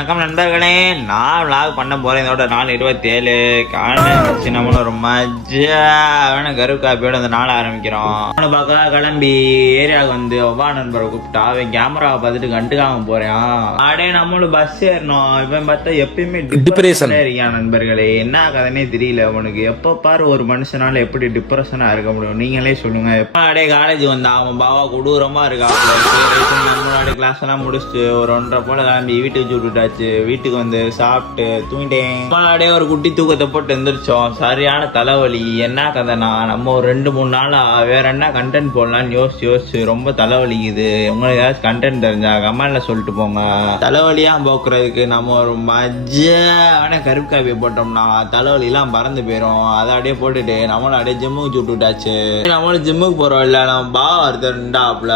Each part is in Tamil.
வணக்கம் நண்பர்களே, நான் விளாக் பண்ண போகிறேன். இதோட நாள் 27 காலையில் நம்மளும் ஒரு மஜான கருப்பு காப்பியோட அந்த நாள் ஆரம்பிக்கிறோம். அவனை பார்க்க கிளம்பி ஏரியாவுக்கு வந்து ஒவ்வா நண்பரை கூப்பிட்டா அவன் கேமராவை பார்த்துட்டு கண்டுக்காம போறேன். அப்படியே நம்மளும் பஸ் ஏறணும். இவன் பார்த்தா எப்பயுமே டிப்ரெஷன் இருக்கான் நண்பர்களே. என்ன கதைனே தெரியல அவனுக்கு. எப்போ பாரு ஒரு மனுஷனால எப்படி டிப்ரெஷனாக இருக்க முடியும், நீங்களே சொல்லுங்க. எப்போ அப்படியே காலேஜ் வந்தா அவன் பாவா கொடூரமாக இருக்கா. நம்மளோட கிளாஸ் எல்லாம் முடிச்சுட்டு ஒரு 1:30 போல கிளம்பி வீட்டுக்கு விட்டுட்டாச்சு. வீட்டுக்கு வந்து சாப்பிட்டு தூங்கிட்டேன். அப்படியே ஒரு குட்டி தூக்கத்தை போட்டு எந்திரிச்சோம். சரியான தலைவலி. என்ன கதைனா நம்ம ஒரு 2-3 நாளா வேற என்ன கண்டென்ட் போடலாம்னு யோசிச்சு ரொம்ப தலைவலிக்குது. உங்களுக்கு ஏதாச்சும் கண்டென்ட் தெரிஞ்சா கமெண்ட்ல சொல்லிட்டு போங்க. தலைவலியா போக்குறதுக்கு நம்ம ஒரு மஜான கருப்பு காப்பியை போட்டோம்னா தலைவலிலாம் பறந்து போயிடும். அதை அப்படியே போட்டுட்டு நம்மளும் அப்படியே ஜிம்முக்கு விட்டுட்டாச்சு. நம்மளும் ஜிம்முக்கு போறோம் இல்ல, நம்ம பாவா ஒருத்தருண்டாப்ல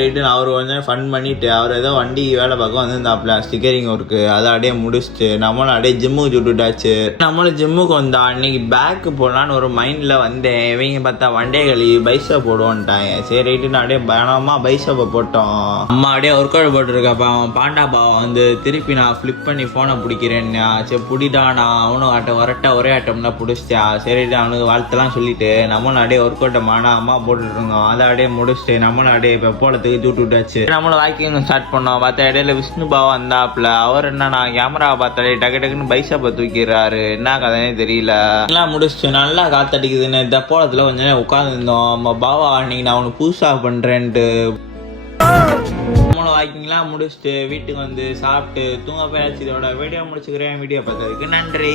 ரைட்டு. அவரு கொஞ்சம் ஃபன் பண்ணிட்டு அவர் ஏதோ வண்டி வேலை பார்க்க வந்திருந்தாப்ல ஸ்டிக்கரிங் ஒர்க்கு. அதை அப்படியே முடிச்சுட்டு நம்மளும் அப்படியே ஜிம்முக்கு விட்டுட்டாச்சு. நம்மளும் ஜிம்முக்கு வந்தா அன்னைக்கு பேக்கு போடலான்னு ஒரு மைண்ட்ல வந்தேன். இவங்க பார்த்தா வண்டே களி பைசா போடுவோன்ட்டாங்க. சரி ரைட்டு நான் அப்படியே பயணமா பைசாப்பை போட்டோம். அம்மா அப்படியே ஒர்க் அவுட் போட்டுருக்கப்பா. அவன் பாண்டா பாவம் வந்து திருப்பி நான் ஃபிளிப் பண்ணி ஃபோனை பிடிக்கிறேன்னா சரி பிடிடா, நான் அவனும் வரட்டா ஒரே ஆட்டம்னா பிடிச்சிட்டா. சரி அவனுக்கு வாழ்த்தெல்லாம் சொல்லிட்டு நம்மளும் அப்படியே ஒர்க் அவுட்டை அம்மா போட்டுட்டு இருந்தோம். அதை அப்படியே முடிச்சுட்டு நம்மளும் அப்படியே இப்போ போலத்துக்கு தூட்டு விட்டாச்சு. நம்மளும் வாக்கிங் ஸ்டார்ட் பண்ணோம். பார்த்தா இடையில விஷ்ணு பாவா வந்தாப்ல. அவர் என்ன நான் கேமராவை பார்த்தாலே டக்குன்னு பைசாப்பை தூக்கிறாரு. என்ன கதைனே தெரியல. எல்லாம் முடிச்சுட்டு நல்லா காத்தடிக்குதுன்னு தப்போலத்தில் கொஞ்ச நேரம் உட்காந்துருந்தோம். நம்ம பாவா அன்னைக்கு நான் அவனுக்கு புதுசாக பண்ணுறேன்ட்டு வாக்கிங்லாம் முடிச்சுட்டு வீட்டுக்கு வந்து சாப்பிட்டு தூங்க போயாச்சு. இதோட வீடியோ முடிச்சுக்கிறேன். வீடியோ பார்த்ததுக்கு நன்றி.